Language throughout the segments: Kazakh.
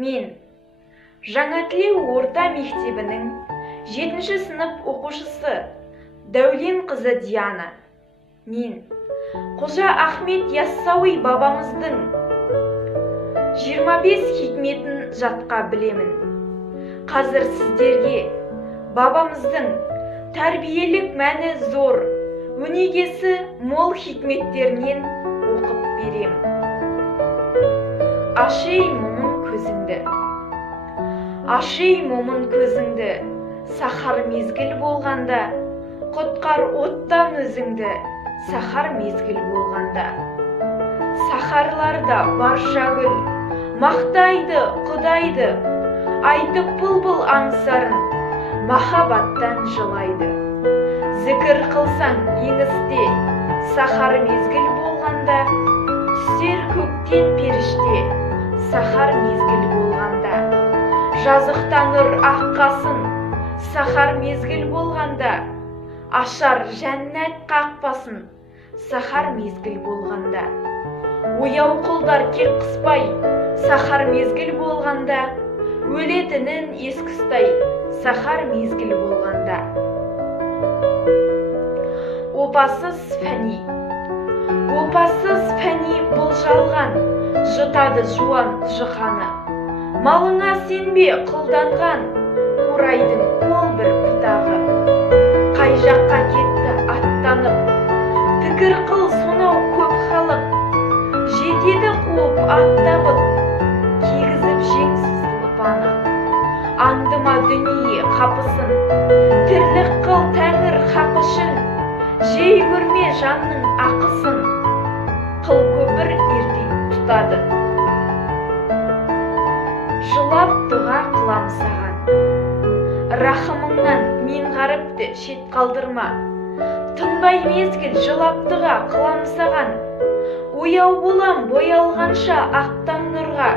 Мен Жаңатілеу орта мектебінің 7-ші сынып оқушысы Дәулен қызы Диана. Мен Қожа Ахмет Яссауи бабамыздың 25 хикметін жатқа білемін. Қазір сіздерге бабамыздың тәрбиелік мәні зор, өнегесі мол хикметтерінен оқып берем. Ашей момын көзіңді. Ашей момын көзіңді, сахар мезгіл болғанда, құтқар оттан өзіңді, сахар мезгіл болғанда. Сахарларда барша гүл, мақтайды Құдайды, айтып бұлбұл аңсарын, махаббаттан жылайды. Зікір қылсаң еңісте, сахар мезгіл болғанда, түсер көктен періште, сахар мезгіл болғанда. Жазықтаныр аққасын, сахар мезгіл болғанда, ашар жәннат қақпасын, сахар мезгіл болғанда. Ояу құлдар кек қыспай, сахар мезгіл болғанда, өлетінін ескістай, сахар мезгіл болғанда. Опасыз фәни. Опасыз фәни бұл жалған, жұтады жуан жұқаны. Малыңа сенбе құлданған, қурайдың ол бір бұтағы. Қай жаққа кетті аттанып, пікір қыл сонау көп халық. Жетеді қуып аттабып, кегізіп жеңсіз лыпаны. Аңдыма дүние қапысын, тірлік қыл тәңір хақ үшін. Жей көрме жанның ақысын, қыл көпір ертең тұтады. Жылап дұға қылам саған, рахымыңнан мен ғаріпті шет қалдырма. Тынбай мезгіл жылап дұға қылам саған, ояу болам боялғанша ақтан нұрға,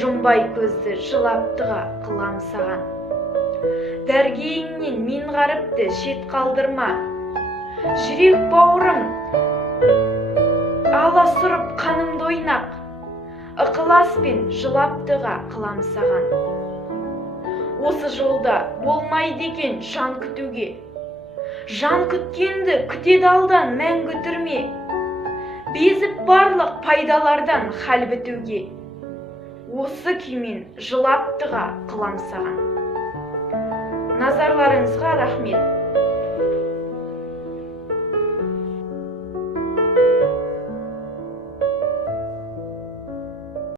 жұмбай көзді жылап дұға қылам саған. Дәргейіңнен мен ғаріпті шет қалдырма. Жүрек бауырым ала сұрып қанымды ойнақ, ықыласпен жылап дұға қылам саған. Осы жолда болмайды екен жан күтуге. Жан күткенді күтеді алдан мәңгі түрме. Безіп барлық пайдалардан хал бітуге. Осы күймен жылап дұға қылам саған. Назарларыңызға рахмет.